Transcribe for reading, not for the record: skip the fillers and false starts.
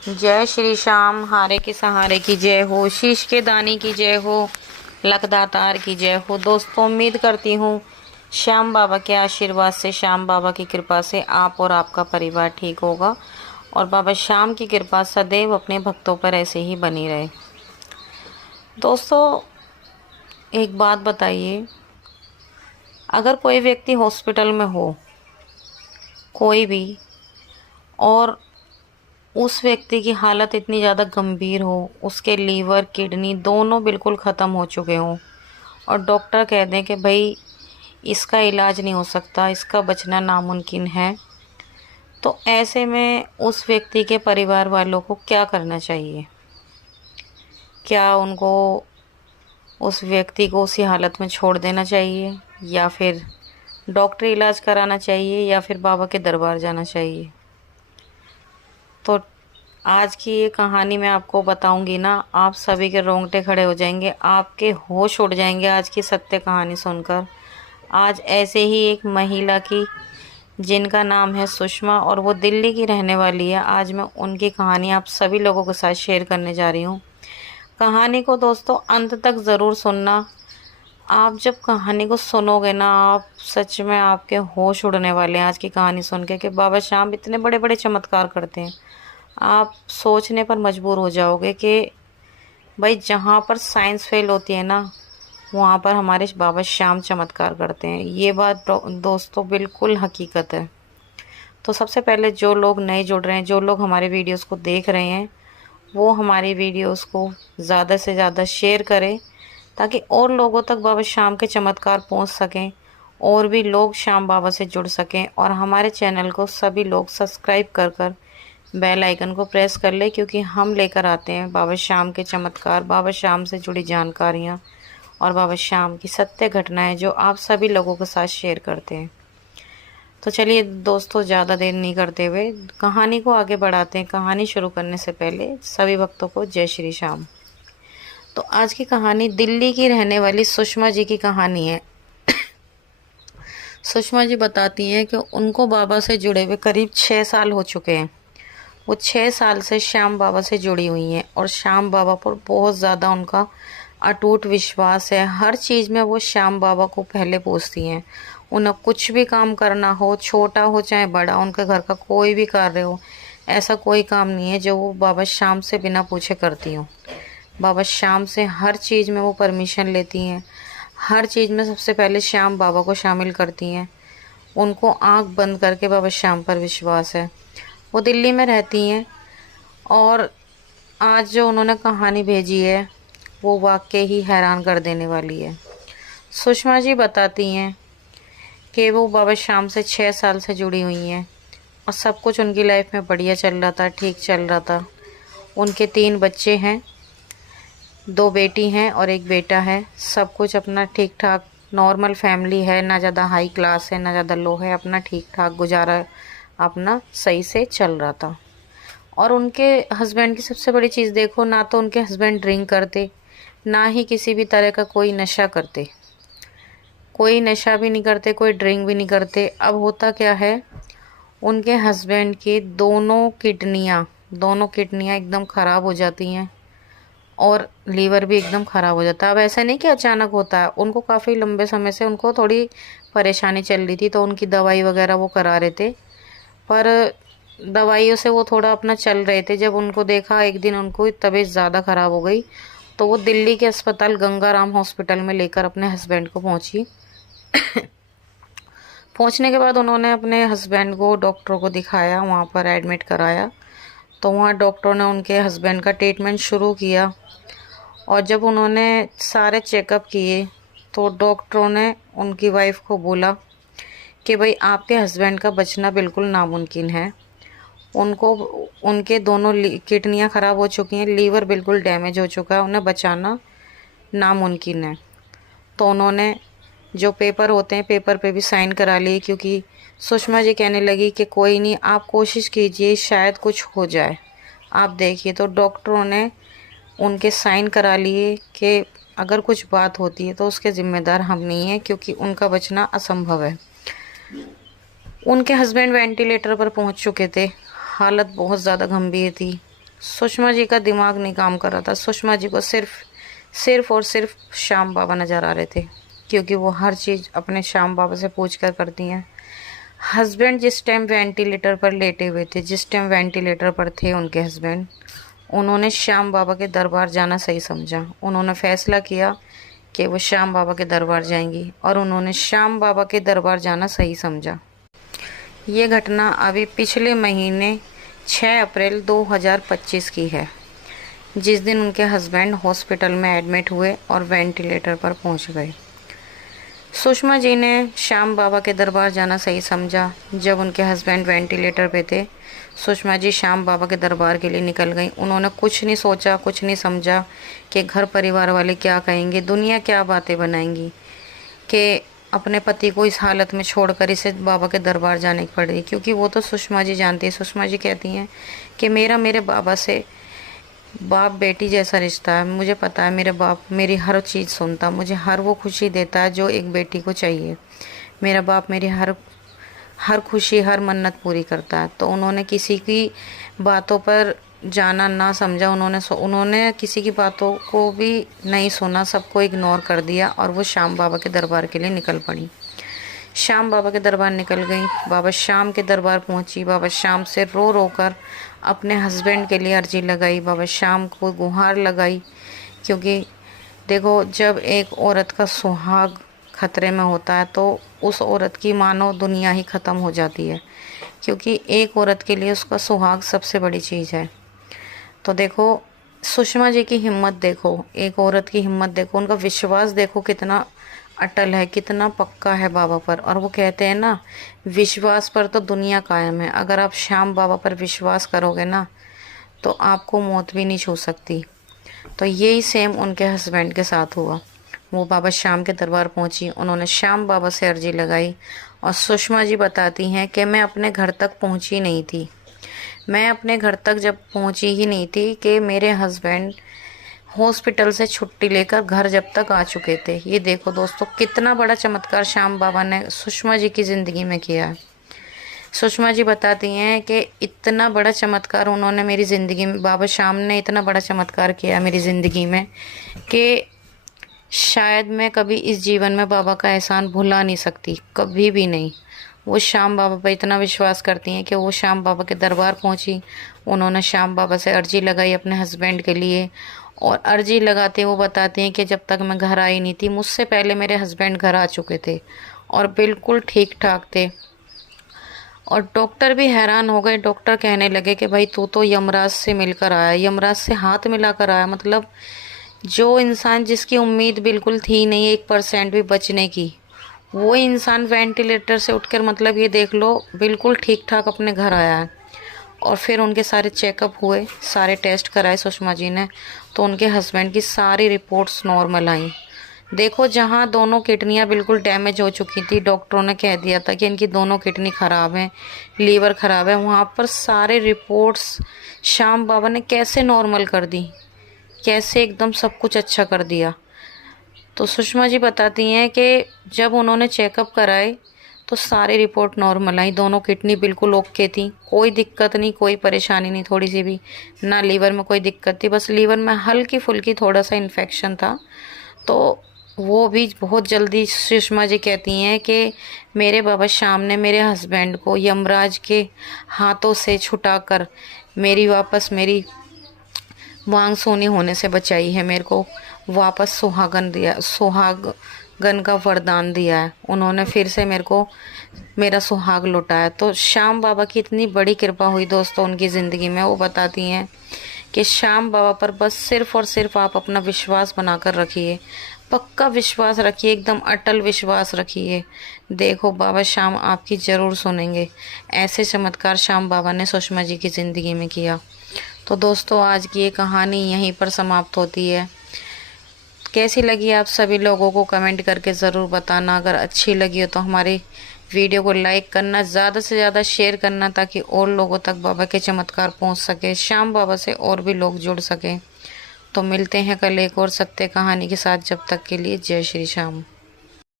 जय श्री श्याम, हारे के सहारे की जय हो, शीश के दानी की जय हो, लखदातार की जय हो। दोस्तों, उम्मीद करती हूँ श्याम बाबा के आशीर्वाद से, श्याम बाबा की कृपा से आप और आपका परिवार ठीक होगा और बाबा श्याम की कृपा सदैव अपने भक्तों पर ऐसे ही बनी रहे। दोस्तों, एक बात बताइए, अगर कोई व्यक्ति हॉस्पिटल में हो, कोई भी, और उस व्यक्ति की हालत इतनी ज़्यादा गंभीर हो, उसके लीवर किडनी दोनों बिल्कुल ख़त्म हो चुके हों और डॉक्टर कह दें कि भाई इसका इलाज नहीं हो सकता, इसका बचना नामुमकिन है, तो ऐसे में उस व्यक्ति के परिवार वालों को क्या करना चाहिए? क्या उनको उस व्यक्ति को उसी हालत में छोड़ देना चाहिए, या फिर डॉक्टरी इलाज कराना चाहिए, या फिर बाबा के दरबार जाना चाहिए? तो आज की ये कहानी मैं आपको बताऊंगी ना, आप सभी के रोंगटे खड़े हो जाएंगे, आपके होश उड़ जाएंगे आज की सत्य कहानी सुनकर। आज ऐसे ही एक महिला की, जिनका नाम है सुषमा और वो दिल्ली की रहने वाली है, आज मैं उनकी कहानी आप सभी लोगों के साथ शेयर करने जा रही हूँ। कहानी को दोस्तों अंत तक ज़रूर सुनना। आप जब कहानी को सुनोगे ना, आप सच में आपके होश उड़ने वाले हैं आज की कहानी सुन के कि बाबा श्याम इतने बड़े बड़े चमत्कार करते हैं। आप सोचने पर मजबूर हो जाओगे कि भाई जहाँ पर साइंस फेल होती है ना, वहाँ पर हमारे बाबा श्याम चमत्कार करते हैं। ये बात दोस्तों बिल्कुल हकीकत है। तो सबसे पहले जो लोग नए जुड़ रहे हैं, जो लोग हमारे वीडियोस को देख रहे हैं, वो हमारी वीडियोस को ज़्यादा से ज़्यादा शेयर करें ताकि और लोगों तक बाबा श्याम के चमत्कार पहुँच सकें और भी लोग श्याम बाबा से जुड़ सकें। और हमारे चैनल को सभी लोग सब्सक्राइब कर बेल आइकन को प्रेस कर ले, क्योंकि हम लेकर आते हैं बाबा श्याम के चमत्कार, बाबा श्याम से जुड़ी जानकारियाँ और बाबा श्याम की सत्य घटनाएं जो आप सभी लोगों के साथ शेयर करते हैं। तो चलिए दोस्तों, ज़्यादा देर नहीं करते हुए कहानी को आगे बढ़ाते हैं। कहानी शुरू करने से पहले सभी भक्तों को जय श्री श्याम। तो आज की कहानी दिल्ली की रहने वाली सुषमा जी की कहानी है। सुषमा जी बताती हैं कि उनको बाबा से जुड़े हुए करीब 6 साल हो चुके हैं। वो 6 साल से श्याम बाबा से जुड़ी हुई हैं और श्याम बाबा पर बहुत ज़्यादा उनका अटूट विश्वास है। हर चीज़ में वो श्याम बाबा को पहले पूछती हैं। उन्हें कुछ भी काम करना हो, छोटा हो चाहे बड़ा, उनके घर का कोई भी कार्य हो, ऐसा कोई काम नहीं है जो वो बाबा श्याम से बिना पूछे करती हूँ। बाबा श्याम से हर चीज़ में वो परमिशन लेती हैं। हर चीज़ में सबसे पहले श्याम बाबा को शामिल करती हैं। उनको आंख बंद करके बाबा श्याम पर विश्वास है। वो दिल्ली में रहती हैं और आज जो उन्होंने कहानी भेजी है वो वाकई ही हैरान कर देने वाली है। सुषमा जी बताती हैं कि वो बाबा श्याम से 6 साल से जुड़ी हुई हैं और सब कुछ उनकी लाइफ में बढ़िया चल रहा था, ठीक चल रहा था। उनके 3 बच्चे हैं, 2 बेटी हैं और 1 बेटा है। सब कुछ अपना ठीक ठाक नॉर्मल फैमिली है, ना ज़्यादा हाई क्लास है ना ज़्यादा लो है, अपना ठीक ठाक गुजारा अपना सही से चल रहा था। और उनके हस्बैंड की सबसे बड़ी चीज़ देखो, ना तो उनके हस्बैंड ड्रिंक करते, ना ही किसी भी तरह का कोई नशा करते। कोई नशा भी नहीं करते, कोई ड्रिंक भी नहीं करते। अब होता क्या है, उनके हस्बैंड की दोनों किडनियाँ एकदम ख़राब हो जाती हैं और लीवर भी एकदम ख़राब हो जाता है। अब ऐसा नहीं कि अचानक होता है, उनको काफ़ी लंबे समय से उनको थोड़ी परेशानी चल रही थी, तो उनकी दवाई वगैरह वो करा रहे थे, पर दवाइयों से वो थोड़ा अपना चल रहे थे। जब उनको देखा एक दिन उनको तबीयत ज़्यादा ख़राब हो गई, तो वो दिल्ली के अस्पताल गंगाराम हॉस्पिटल में लेकर अपने हस्बैंड को पहुंची। पहुंचने के बाद उन्होंने अपने हस्बैंड को डॉक्टरों को दिखाया, वहां पर एडमिट कराया। तो वहाँ डॉक्टरों ने उनके हस्बैंड का ट्रीटमेंट शुरू किया और जब उन्होंने सारे चेकअप किए तो डॉक्टरों ने उनकी वाइफ को बोला कि भाई आपके हस्बैंड का बचना बिल्कुल नामुमकिन है। उनको उनके दोनों किडनियाँ ख़राब हो चुकी हैं, लीवर बिल्कुल डैमेज हो चुका है, उन्हें बचाना नामुमकिन है। तो उन्होंने जो पेपर होते हैं, पेपर पे भी साइन करा लिए, क्योंकि सुषमा जी कहने लगी कि कोई नहीं, आप कोशिश कीजिए, शायद कुछ हो जाए, आप देखिए। तो डॉक्टरों ने उनके साइन करा लिए कि अगर कुछ बात होती है तो उसके ज़िम्मेदार हम नहीं हैं, क्योंकि उनका बचना असंभव है। उनके हस्बैंड वेंटिलेटर पर पहुंच चुके थे, हालत बहुत ज़्यादा गंभीर थी। सुषमा जी का दिमाग नहीं काम कर रहा था। सुषमा जी को सिर्फ और सिर्फ श्याम बाबा नज़र आ रहे थे, क्योंकि वो हर चीज़ अपने श्याम बाबा से पूछ कर करती हैं। हस्बैंड जिस टाइम वेंटिलेटर पर लेटे हुए थे, जिस टाइम वेंटिलेटर पर थे उनके हस्बैंड, उन्होंने श्याम बाबा के दरबार जाना सही समझा। उन्होंने फैसला किया कि वो श्याम बाबा के दरबार जाएंगी, और उन्होंने श्याम बाबा के दरबार जाना सही समझा। ये घटना अभी पिछले महीने 6 अप्रैल 2025 की है, जिस दिन उनके हस्बैंड हॉस्पिटल में एडमिट हुए और वेंटिलेटर पर पहुंच गए। सुषमा जी ने श्याम बाबा के दरबार जाना सही समझा। जब उनके हस्बैंड वेंटिलेटर पे थे, सुषमा जी श्याम बाबा के दरबार के लिए निकल गई। उन्होंने कुछ नहीं सोचा, कुछ नहीं समझा कि घर परिवार वाले क्या कहेंगे, दुनिया क्या बातें बनाएंगी कि अपने पति को इस हालत में छोड़कर इसे बाबा के दरबार जाने की पड़ रही। क्योंकि वो तो सुषमा जी जानती है। सुषमा जी कहती हैं कि मेरे बाबा से बाप बेटी जैसा रिश्ता है। मुझे पता है मेरे बाप मेरी हर चीज़ सुनता, मुझे हर वो खुशी देता है जो एक बेटी को चाहिए। मेरा बाप मेरी हर खुशी, हर मन्नत पूरी करता है। तो उन्होंने किसी की बातों पर जाना ना समझा। उन्होंने किसी की बातों को भी नहीं सुना, सबको इग्नोर कर दिया, और वो श्याम बाबा के दरबार के लिए निकल पड़ी। श्याम बाबा के दरबार निकल गई। बाबा श्याम के दरबार पहुंची। बाबा श्याम से रो रो कर अपने हस्बैंड के लिए अर्जी लगाई। बाबा श्याम को गुहार लगाई, क्योंकि देखो, जब एक औरत का सुहाग खतरे में होता है तो उस औरत की मानो दुनिया ही ख़त्म हो जाती है, क्योंकि एक औरत के लिए उसका सुहाग सबसे बड़ी चीज़ है। तो देखो, सुषमा जी की हिम्मत देखो, एक औरत की हिम्मत देखो, उनका विश्वास देखो कितना अटल है, कितना पक्का है बाबा पर। और वो कहते हैं ना, विश्वास पर तो दुनिया कायम है। अगर आप श्याम बाबा पर विश्वास करोगे ना, तो आपको मौत भी नहीं छू सकती। तो यही सेम उनके हस्बैंड के साथ हुआ। वो बाबा श्याम के दरबार पहुंची, उन्होंने श्याम बाबा से अर्जी लगाई, और सुषमा जी बताती हैं कि मैं अपने घर तक पहुंची नहीं थी। मैं अपने घर तक जब पहुंची ही नहीं थी कि मेरे हस्बैंड हॉस्पिटल से छुट्टी लेकर घर जब तक आ चुके थे। ये देखो दोस्तों, कितना बड़ा चमत्कार श्याम बाबा ने सुषमा जी की ज़िंदगी में किया है। सुषमा जी बताती हैं कि इतना बड़ा चमत्कार उन्होंने मेरी ज़िंदगी में, बाबा श्याम ने इतना बड़ा चमत्कार किया मेरी ज़िंदगी में कि शायद मैं कभी इस जीवन में बाबा का एहसान भुला नहीं सकती, कभी भी नहीं। वो श्याम बाबा पर इतना विश्वास करती हैं कि वो श्याम बाबा के दरबार पहुंची। उन्होंने श्याम बाबा से अर्जी लगाई अपने हस्बैंड के लिए, और अर्जी लगाते वो बताते हैं कि जब तक मैं घर आई नहीं थी, मुझसे पहले मेरे हस्बैंड घर आ चुके थे और बिल्कुल ठीक ठाक थे। और डॉक्टर भी हैरान हो गए। डॉक्टर कहने लगे कि भाई तू तो यमराज से मिलकर आया, यमराज से हाथ मिलाकर आया। मतलब जो इंसान जिसकी उम्मीद बिल्कुल थी नहीं 1% भी बचने की, वो इंसान वेंटिलेटर से उठकर, मतलब ये देख लो, बिल्कुल ठीक ठाक अपने घर आया है। और फिर उनके सारे चेकअप हुए, सारे टेस्ट कराए सुषमा जी ने, तो उनके हस्बैंड की सारी रिपोर्ट्स नॉर्मल आई। देखो, जहाँ दोनों किडनियाँ बिल्कुल डैमेज हो चुकी थी, डॉक्टरों ने कह दिया था कि इनकी दोनों किडनी ख़राब हैं, लीवर ख़राब है, वहाँ पर सारे रिपोर्ट्स श्याम बाबा ने कैसे नॉर्मल कर दी, कैसे एकदम सब कुछ अच्छा कर दिया। तो सुषमा जी बताती हैं कि जब उन्होंने चेकअप कराए तो सारी रिपोर्ट नॉर्मल आई। दोनों किडनी बिल्कुल ओके थी, कोई दिक्कत नहीं, कोई परेशानी नहीं थोड़ी सी भी, ना लीवर में कोई दिक्कत थी। बस लीवर में हल्की फुल्की थोड़ा सा इन्फेक्शन था, तो वो भी बहुत जल्दी, सुषमा जी कहती हैं कि मेरे बाबा श्याम ने मेरे हस्बैंड को यमराज के हाथों से छुटाकर मेरी मांग सोनी होने से बचाई है, मेरे को वापस सुहागन का वरदान दिया है। उन्होंने फिर से मेरे को मेरा सुहाग लौटाया। तो श्याम बाबा की इतनी बड़ी कृपा हुई दोस्तों उनकी ज़िंदगी में। वो बताती हैं कि श्याम बाबा पर बस सिर्फ और सिर्फ आप अपना विश्वास बनाकर रखिए, पक्का विश्वास रखिए, एकदम अटल विश्वास रखिए। देखो, बाबा श्याम आपकी ज़रूर सुनेंगे। ऐसे चमत्कार श्याम बाबा ने सुषमा जी की ज़िंदगी में किया। तो दोस्तों, आज की ये कहानी यहीं पर समाप्त होती है। कैसी लगी आप सभी लोगों को कमेंट करके ज़रूर बताना। अगर अच्छी लगी हो तो हमारी वीडियो को लाइक करना, ज़्यादा से ज़्यादा शेयर करना, ताकि और लोगों तक बाबा के चमत्कार पहुंच सके, श्याम बाबा से और भी लोग जुड़ सकें। तो मिलते हैं कल एक और सत्य कहानी के साथ। जब तक के लिए जय श्री श्याम।